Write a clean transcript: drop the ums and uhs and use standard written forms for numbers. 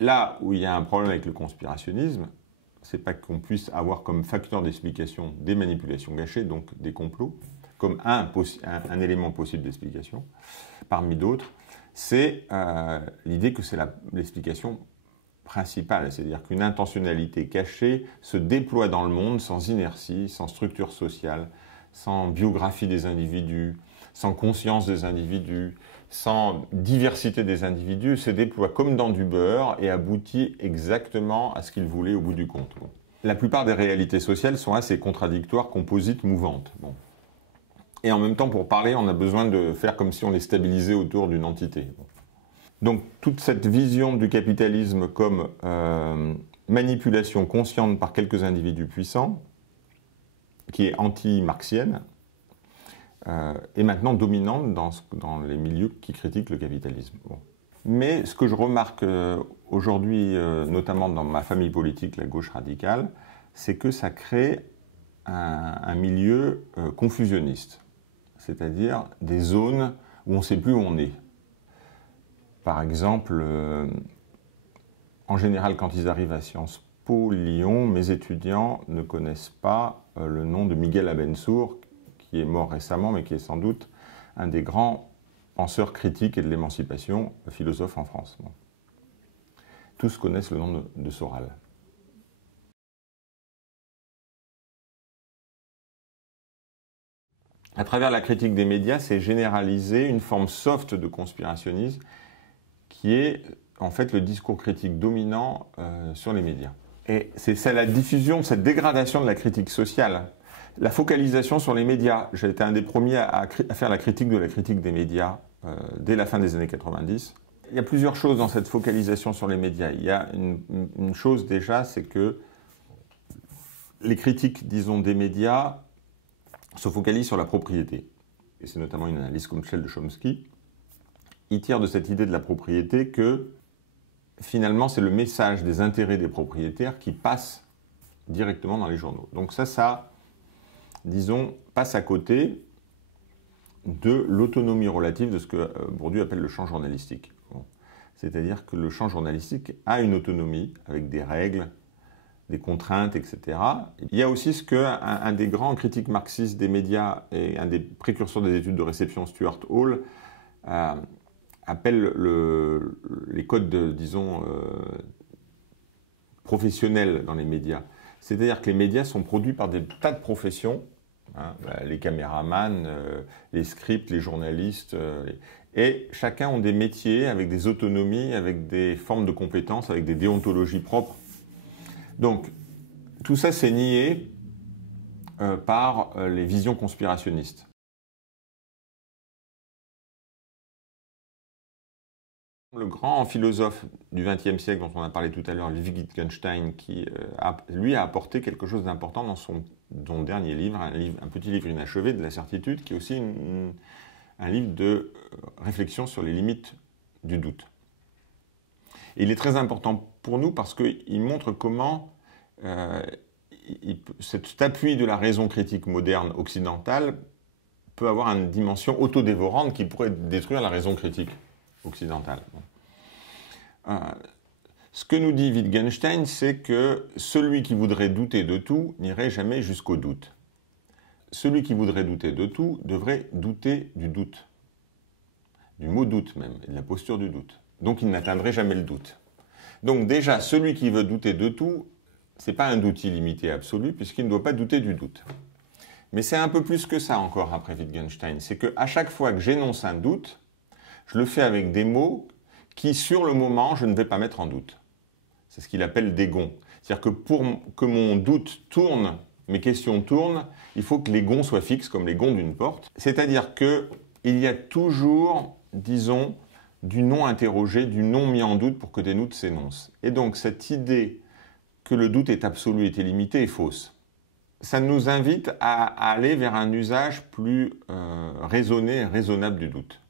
là où il y a un problème avec le conspirationnisme, c'est pas qu'on puisse avoir comme facteur d'explication des manipulations gâchées, donc des complots, comme un élément possible d'explication, parmi d'autres, c'est l'idée que c'est l'explication principale, c'est-à-dire qu'une intentionnalité cachée se déploie dans le monde sans inertie, sans structure sociale, sans biographie des individus, sans conscience des individus, sans diversité des individus, se déploie comme dans du beurre et aboutit exactement à ce qu'il voulait au bout du compte. Bon. La plupart des réalités sociales sont assez contradictoires, composites, mouvantes. Bon. Et en même temps, pour parler, on a besoin de faire comme si on les stabilisait autour d'une entité. Bon. Donc, toute cette vision du capitalisme comme manipulation consciente par quelques individus puissants, qui est anti-marxienne, est maintenant dominante dans les milieux qui critiquent le capitalisme. Bon. Mais ce que je remarque aujourd'hui, notamment dans ma famille politique, la gauche radicale, c'est que ça crée un milieu confusionniste, c'est-à-dire des zones où on ne sait plus où on est. Par exemple, en général, quand ils arrivent à Sciences Po Lyon, mes étudiants ne connaissent pas le nom de Miguel Abensour, qui est mort récemment, mais qui est sans doute un des grands penseurs critiques et de l'émancipation, philosophe en France. Bon. Tous connaissent le nom de Soral. À travers la critique des médias, c'est généraliser une forme soft de conspirationnisme qui est en fait le discours critique dominant sur les médias. Et c'est la diffusion, cette dégradation de la critique sociale, la focalisation sur les médias. J'ai été un des premiers à faire la critique de la critique des médias dès la fin des années 90. Il y a plusieurs choses dans cette focalisation sur les médias. Il y a une chose déjà, c'est que les critiques, disons, des médias se focalisent sur la propriété. Et c'est notamment une analyse comme celle de Chomsky. Il tire de cette idée de la propriété que finalement c'est le message des intérêts des propriétaires qui passe directement dans les journaux. Donc ça, disons, passe à côté de l'autonomie relative de ce que Bourdieu appelle le champ journalistique. Bon. C'est-à-dire que le champ journalistique a une autonomie avec des règles, des contraintes, etc. Il y a aussi ce qu'un des grands critiques marxistes des médias et un des précurseurs des études de réception, Stuart Hall, appelle les codes, disons, professionnels dans les médias. C'est-à-dire que les médias sont produits par des tas de professions, hein, les caméramans, les scripts, les journalistes, et chacun ont des métiers avec des autonomies, avec des formes de compétences, avec des déontologies propres. Donc, tout ça, c'est nié par les visions conspirationnistes. Le grand philosophe du XXe siècle dont on a parlé tout à l'heure, Ludwig Wittgenstein, qui lui a apporté quelque chose d'important dans son dernier livre, un petit livre inachevé de la certitude, qui est aussi un livre de réflexion sur les limites du doute. Et il est très important pour nous parce qu'il montre comment cet appui de la raison critique moderne occidentale peut avoir une dimension autodévorante qui pourrait détruire la raison critique occidentale. Ce que nous dit Wittgenstein, c'est que celui qui voudrait douter de tout n'irait jamais jusqu'au doute. Celui qui voudrait douter de tout devrait douter du doute, du mot doute même, et de la posture du doute. Donc il n'atteindrait jamais le doute. Donc déjà, celui qui veut douter de tout, c'est pas un doute illimité absolu, puisqu'il ne doit pas douter du doute. Mais c'est un peu plus que ça encore après Wittgenstein. C'est qu'à chaque fois que j'énonce un doute, je le fais avec des mots qui, sur le moment, je ne vais pas mettre en doute. C'est ce qu'il appelle des gonds. C'est-à-dire que pour que mon doute tourne, mes questions tournent, il faut que les gonds soient fixes comme les gonds d'une porte. C'est-à-dire qu'il y a toujours, disons, du non interrogé, du non mis en doute pour que des doutes s'énoncent. Et donc cette idée que le doute est absolu, est illimité, est fausse. Ça nous invite à aller vers un usage plus raisonné et raisonnable du doute.